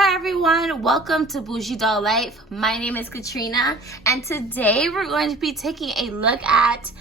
Hi everyone, welcome to Bougie Doll Life. My name is Katrina, and today we're going to be taking a look at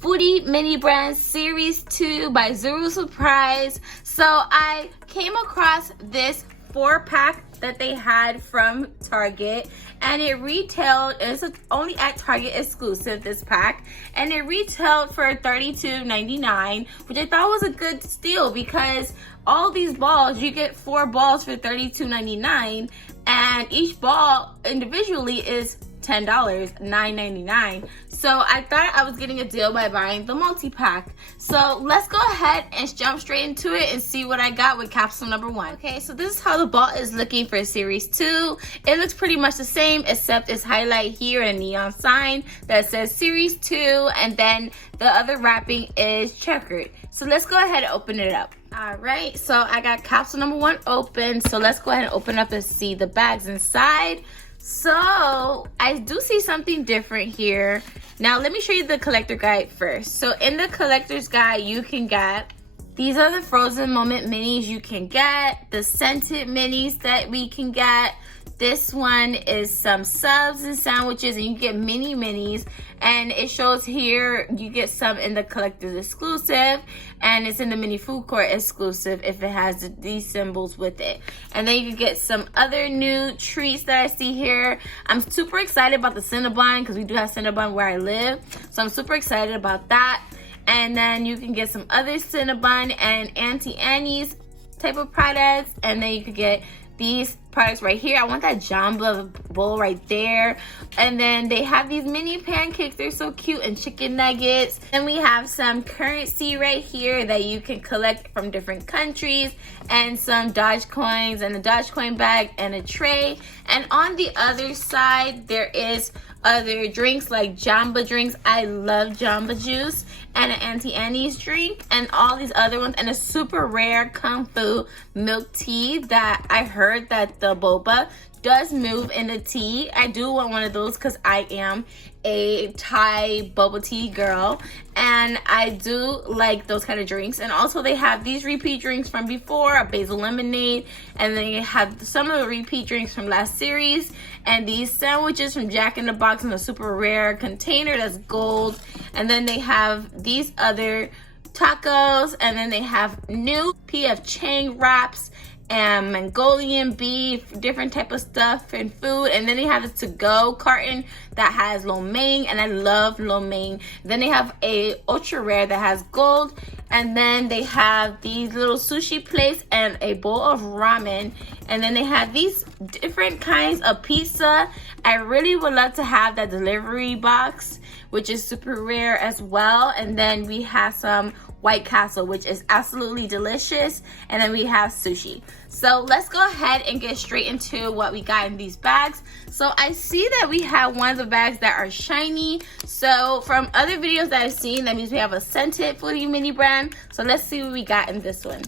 Foodie Mini Brand Series 2 by Zuru Surprise. So I came across this 4-pack that they had from Target, and it retailed, it's only at Target exclusive, this pack, and it retailed for $32.99, which I thought was a good steal because all these balls, you get 4 balls for $32.99, and each ball individually is $10, $9.99. So I thought I was getting a deal by buying the multi-pack. So let's go ahead and jump straight into it and see what I got with capsule number 1. Okay, so this is how the ball is looking for series 2. It looks pretty much the same, except it's highlighted here in a neon sign that says series 2, and then the other wrapping is checkered. So let's go ahead and open it up. All right, so I got capsule number 1 open. So let's go ahead and open up and see the bags inside. So I do see something different here. Now let me show you the collector guide first. So in the collector's guide, you can get, these are the frozen moment minis you can get, the scented minis that we can get. This one is some subs and sandwiches, and you get mini minis, and it shows here you get some in the collector's exclusive, and it's in the mini food court exclusive if it has these symbols with it. And then you can get some other new treats that I see here. I'm super excited about the Cinnabon because we do have Cinnabon where I live, so I'm super excited about that. And then you can get some other Cinnabon and Auntie Annie's type of products, and then you could get these products right here. I want that jamba bowl right there. And then they have these mini pancakes, they're so cute, and chicken nuggets. And we have some currency right here that you can collect from different countries, and some Dodge coins, and a Dodge coin bag, and a tray. And on the other side there is other drinks like Jamba drinks. I love Jamba juice, and an Auntie Annie's drink, and all these other ones, and a super rare Kung Fu milk tea that I heard that the boba does move in the tea. I do want one of those because I am a Thai bubble tea girl, and I do like those kind of drinks. And also they have these repeat drinks from before, a basil lemonade, and then you have some of the repeat drinks from last series, and these sandwiches from Jack in the Box in a super rare container that's gold. And then they have these other tacos, and then they have new P.F. Chang wraps and Mongolian beef, different type of stuff and food. And then they have a to-go carton that has lo mein, and I love lo mein. Then they have a ultra rare that has gold, and then they have these little sushi plates and a bowl of ramen. And then they have these different kinds of pizza. I really would love to have that delivery box, which is super rare as well. And then we have some White Castle, which is absolutely delicious, and then we have sushi. So let's go ahead and get straight into what we got in these bags. So I see that we have one of the bags that are shiny. So from other videos that I've seen, that means we have a scented Foodie mini brand. So let's see what we got in this one.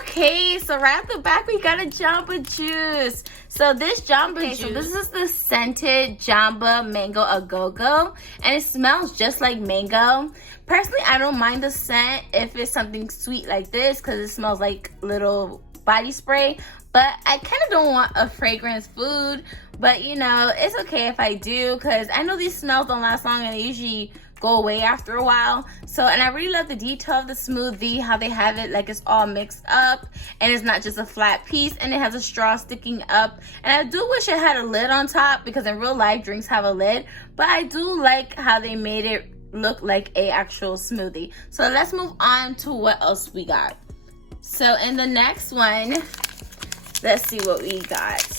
Okay, so right off the back we got a Jamba juice. So this Jamba juice, so this is the scented Jamba Mango A-Go-Go, and it smells just like mango. Personally, I don't mind the scent if it's something sweet like this, because it smells like little body spray. But I kind of don't want a fragrance food, but you know, it's okay if I do, because I know these smells don't last long and they usually go away after a while. So, and I really love the detail of the smoothie, how they have it like it's all mixed up, and it's not just a flat piece, and it has a straw sticking up. And I do wish it had a lid on top, because in real life drinks have a lid, but I do like how they made it look like a actual smoothie. So let's move on to what else we got. So in the next one, let's see what we got.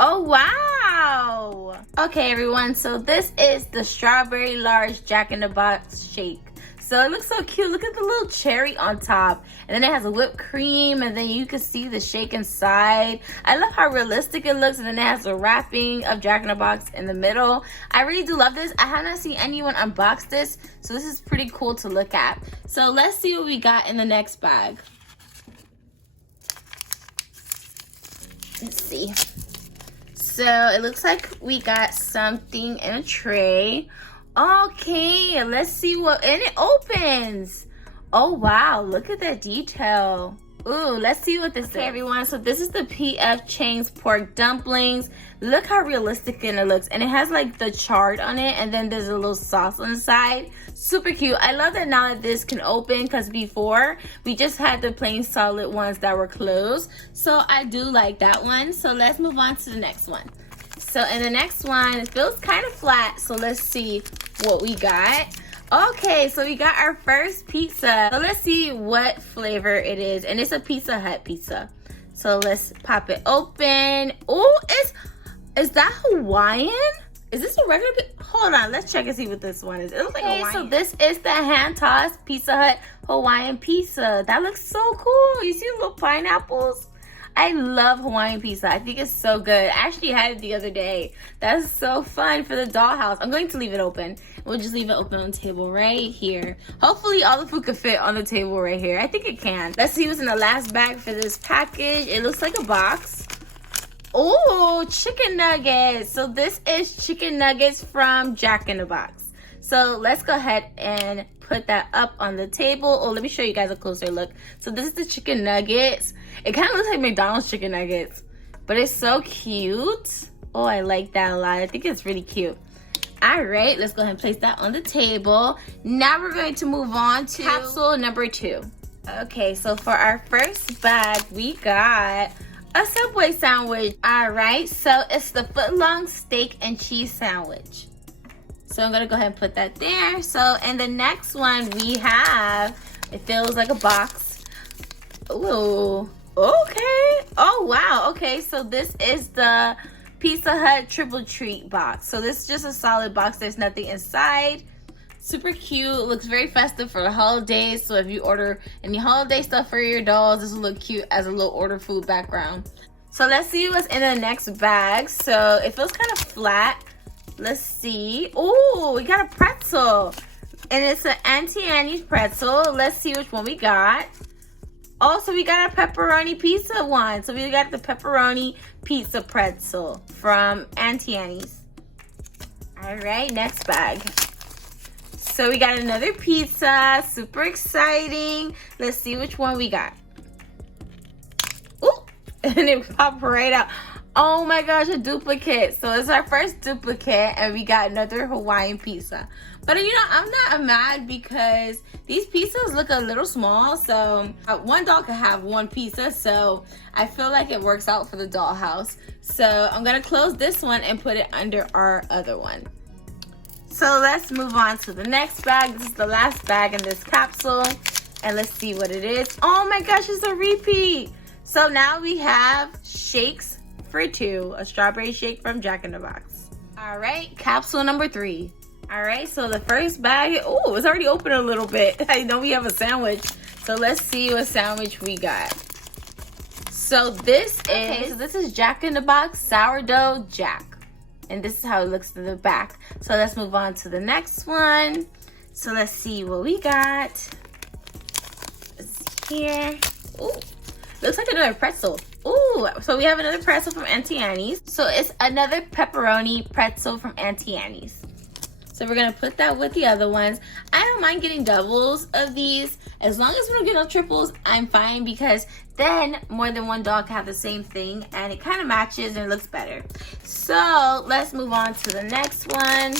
Oh wow! Okay everyone, so this is the strawberry large Jack in the Box shake. So it looks so cute. Look at the little cherry on top, and then it has a whipped cream, and then you can see the shake inside. I love how realistic it looks, and then it has a wrapping of Jack in the Box in the middle. I really do love this. I have not seen anyone unbox this, so this is pretty cool to look at. So let's see what we got in the next bag. Let's see. So it looks like we got something in a tray. Okay, let's see what, and it opens. Oh wow, look at that detail. Ooh, let's see what this is. Okay, everyone, so this is the P.F. Chang's pork dumplings. Look how realistic it looks. And it has like the chard on it, and then there's a little sauce on the side. Super cute. I love that now that this can open, because before we just had the plain solid ones that were closed. So I do like that one. So let's move on to the next one. So in the next one, it feels kind of flat. So let's see what we got. Okay, so we got our first pizza. So let's see what flavor it is. And it's a Pizza Hut pizza. So let's pop it open. Oh, is that Hawaiian? Is this a regular pizza? Hold on, let's check and see what this one is. It looks like Hawaiian. So this is the hand-tossed Pizza Hut Hawaiian pizza. That looks so cool. You see the little pineapples? I love Hawaiian pizza. I think it's so good. I actually had it the other day. That's so fun for the dollhouse. I'm going to leave it open. We'll just leave it open on the table right here. Hopefully all the food could fit on the table right here. I think it can. Let's see what's in the last bag for this package. It looks like a box. Oh, chicken nuggets. So this is chicken nuggets from Jack in the Box. So let's go ahead and put that up on the table. Oh, let me show you guys a closer look. So this is the chicken nuggets. It kind of looks like McDonald's chicken nuggets, but it's so cute. Oh, I like that a lot. I think it's really cute. All right, let's go ahead and place that on the table. Now we're going to move on to capsule number 2. Okay, so for our first bag, we got a Subway sandwich. All right, so it's the foot-long steak and cheese sandwich. So I'm gonna go ahead and put that there. So in the next one we have, it feels like a box. Ooh, okay. Oh wow, okay, so this is the Pizza Hut Triple Treat box. So this is just a solid box, there's nothing inside. Super cute, looks very festive for the holidays. So if you order any holiday stuff for your dolls, this will look cute as a little order food background. So let's see what's in the next bag. So it feels kind of flat. Let's see. Oh, we got a pretzel. And it's an Auntie Annie's pretzel. Let's see which one we got. Oh, so we got a pepperoni pizza one. So we got the pepperoni pizza pretzel from Auntie Annie's. All right, next bag. So we got another pizza. Super exciting. Let's see which one we got. Ooh, and it popped right out. Oh my gosh, a duplicate. So it's our first duplicate, and we got another Hawaiian pizza. But you know, I'm not mad because these pizzas look a little small. So one doll can have one pizza. So I feel like it works out for the dollhouse. So I'm gonna close this one and put it under our other one. So let's move on to the next bag. This is the last bag in this capsule. And let's see what it is. Oh my gosh, it's a repeat. So now we have shakes for 2, a strawberry shake from Jack in the Box. All right, capsule number 3. All right, so the first bag, oh, it's already open a little bit. I know we have a sandwich. So let's see what sandwich we got. So this is Jack in the Box Sourdough Jack. And this is how it looks to the back. So let's move on to the next one. So let's see what we got. Let's see here. Ooh, looks like another pretzel. Ooh, so we have another pretzel from Auntie Annie's. So it's another pepperoni pretzel from Auntie Annie's. So we're gonna put that with the other ones. I don't mind getting doubles of these. As long as we don't get no triples, I'm fine, because then more than one dog can have the same thing and it kind of matches and it looks better. So let's move on to the next one.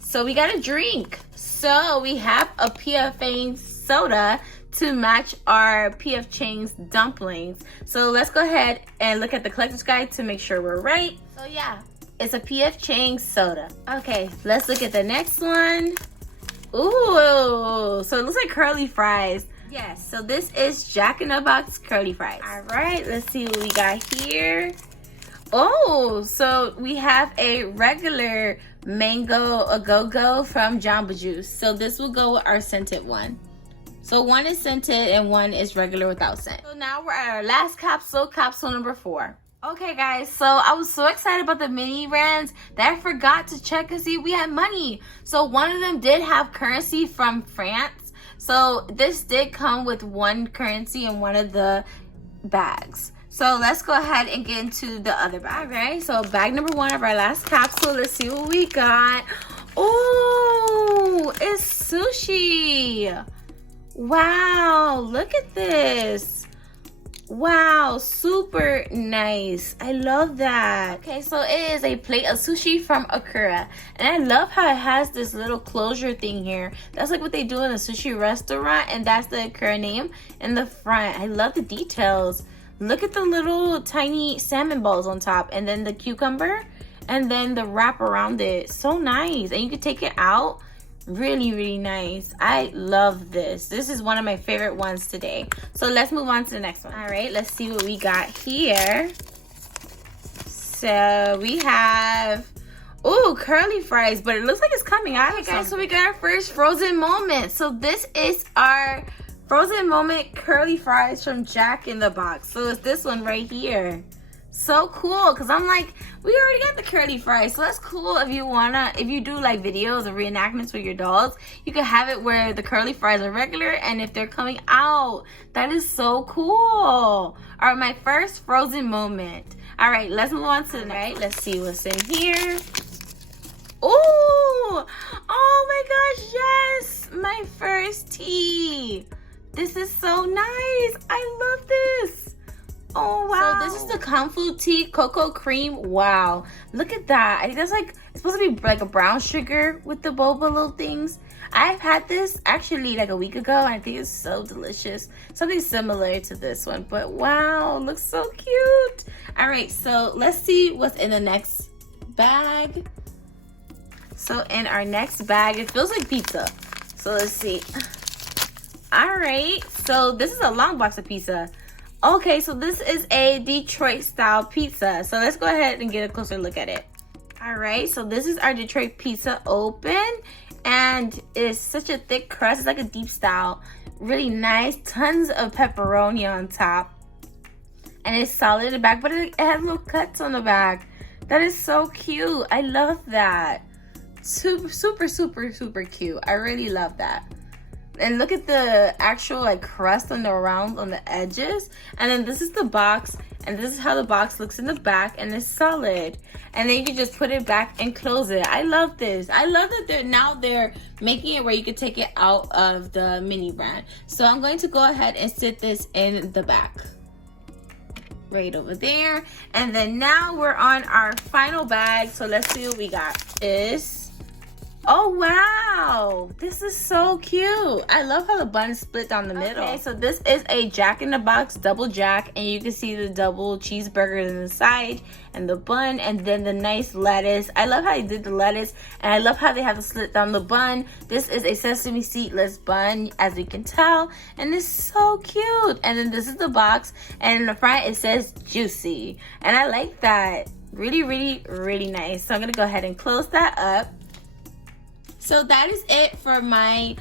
So we got a drink. So we have a PF soda to match our PF Chang's dumplings. So let's go ahead and look at the collector's guide to make sure we're right. So yeah, it's a PF Chang's soda. Okay, let's look at the next one. Ooh, so it looks like curly fries. Yes, so this is Jack in the Box curly fries. All right, let's see what we got here. Oh, so we have a regular mango a-go-go from Jamba Juice. So this will go with our scented one. So one is scented and one is regular without scent. So now we're at our last capsule, capsule number 4. Okay guys, so I was so excited about the mini brands that I forgot to check and see if we had money. So one of them did have currency from France. So this did come with one currency in one of the bags. So let's go ahead and get into the other bag, right? So bag number 1 of our last capsule. Let's see what we got. Oh, it's sushi. Wow, look at this. Wow, super nice. I love that. Okay, so it is a plate of sushi from Akura. And I love how it has this little closure thing here. That's like what they do in a sushi restaurant, and that's the Akura name in the front. I love the details. Look at the little tiny salmon balls on top, and then the cucumber, and then the wrap around it. So nice. And you can take it out. Really nice. I love this. This is one of my favorite ones today. So let's move on to the next one. All right, let's see what we got here. So we have, ooh, curly fries, but it looks like it's coming out. Okay, guys, so we got our first frozen moment. So this is our frozen moment curly fries from Jack in the Box. So it's this one right here. So cool, because I'm like, we already got the curly fries, so that's cool. If you do like videos or reenactments with your dolls, you can have it where the curly fries are regular, and if they're coming out, that is so cool. All right, my first frozen moment. All right, let's move on to the next. Let's see what's in here. Ooh, oh my gosh, yes, my first tea. This is so nice. I love this. Oh wow. So this is the Kung Fu tea cocoa cream. Wow, look at that. I think that's like, it's supposed to be like a brown sugar with the boba little things. I've had this actually like a week ago, and I think it's so delicious. Something similar to this one, but wow, looks so cute. All right, so let's see what's in the next bag. So in our next bag, it feels like pizza. So let's see. All right, so this is a long box of pizza. Okay, so this is a Detroit style pizza. So let's go ahead and get a closer look at it. All right, so this is our Detroit pizza open, and it's such a thick crust. It's like a deep style, really nice. Tons of pepperoni on top, and it's solid in the back, but it has little cuts on the back. That is so cute. I love that. Super cute. I really love that. And look at the actual like crust on the round on the edges. And then this is the box, and this is how the box looks in the back, and it's solid. And then you can just put it back and close it. I love this. I love that they're making it where you can take it out of the mini brand. So I'm going to go ahead and sit this in the back. Right over there. And then now we're on our final bag. So let's see what we got. Oh wow, this is so cute. I love how the bun split down the middle. Okay, so this is a Jack in the Box double jack, and you can see the double cheeseburgers in the side and the bun, and then the nice lettuce. I love how they did the lettuce, and I love how they have the slit down the bun. This is a sesame seedless bun, as you can tell, and it's so cute. And then this is the box, and in the front it says juicy, and I like that. Really nice. So I'm gonna go ahead and close that up. So that is it for my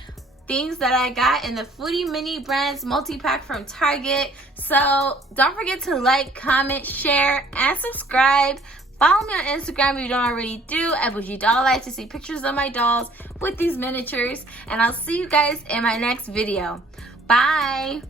things that I got in the Foodie Mini Brands multi-pack from Target. So don't forget to like, comment, share, and subscribe. Follow me on Instagram if you don't already do, at Bougie Doll Life, to see pictures of my dolls with these miniatures. And I'll see you guys in my next video. Bye!